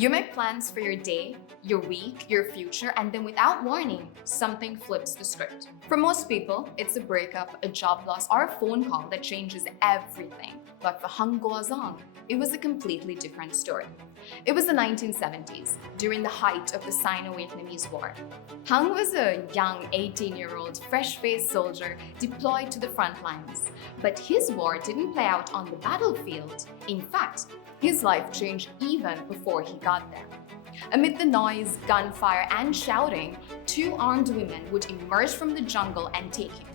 You make plans for your day, your week, your future, and then without warning, something flips the script. For most people, it's a breakup, a job loss, or a phone call that changes everything. But for Huang Ganzong, it was a completely different story. It was the 1970s, during the height of the Sino-Vietnamese War. Huang was a young 18-year-old, fresh-faced soldier deployed to the front lines. But his war didn't play out on the battlefield. In fact, his life changed even before he got there. Amid the noise, gunfire, and shouting, two armed women would emerge from the jungle and take him.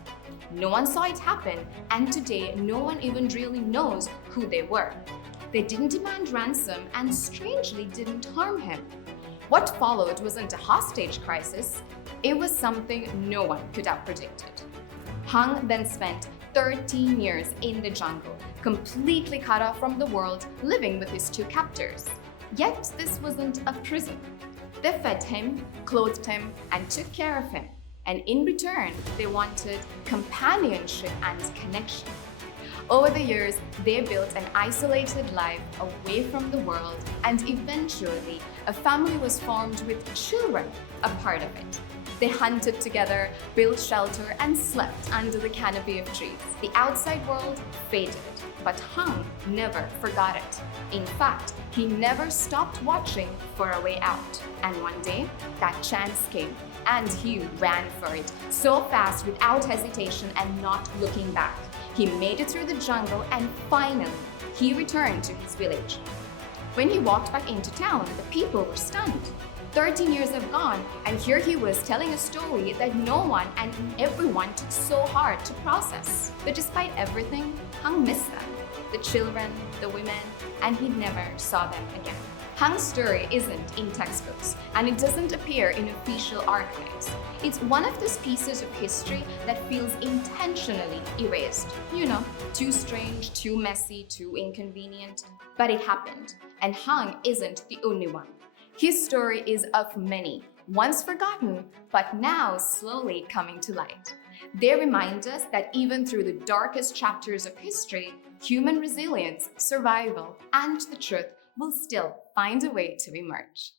No one saw it happen, and today no one even really knows who they were. They didn't demand ransom and strangely didn't harm him. What followed wasn't a hostage crisis, it was something no one could have predicted. Huang then spent 13 years in the jungle, completely cut off from the world, living with his two captors. Yet this wasn't a prison. They fed him, clothed him, and took care of him. And in return, they wanted companionship and connection. Over the years, they built an isolated life away from the world, and eventually, a family was formed with children a part of it. They hunted together, built shelter, and slept under the canopy of trees. The outside world faded, but Huang never forgot it. In fact, he never stopped watching for a way out. And one day, that chance came, and he ran for it, so fast without hesitation and not looking back. He made it through the jungle, and finally, he returned to his village. When he walked back into town, the people were stunned. 13 years have gone, and here he was telling a story that no one and everyone took so hard to process. But despite everything, Huang missed them, the children, the women, and he never saw them again. Huang's story isn't in textbooks, and it doesn't appear in official archives. It's one of those pieces of history that feels intentionally erased. You know, too strange, too messy, too inconvenient. But it happened, and Huang isn't the only one. His story is of many, once forgotten, but now slowly coming to light. They remind us that even through the darkest chapters of history, human resilience, survival, and the truth will still find a way to emerge.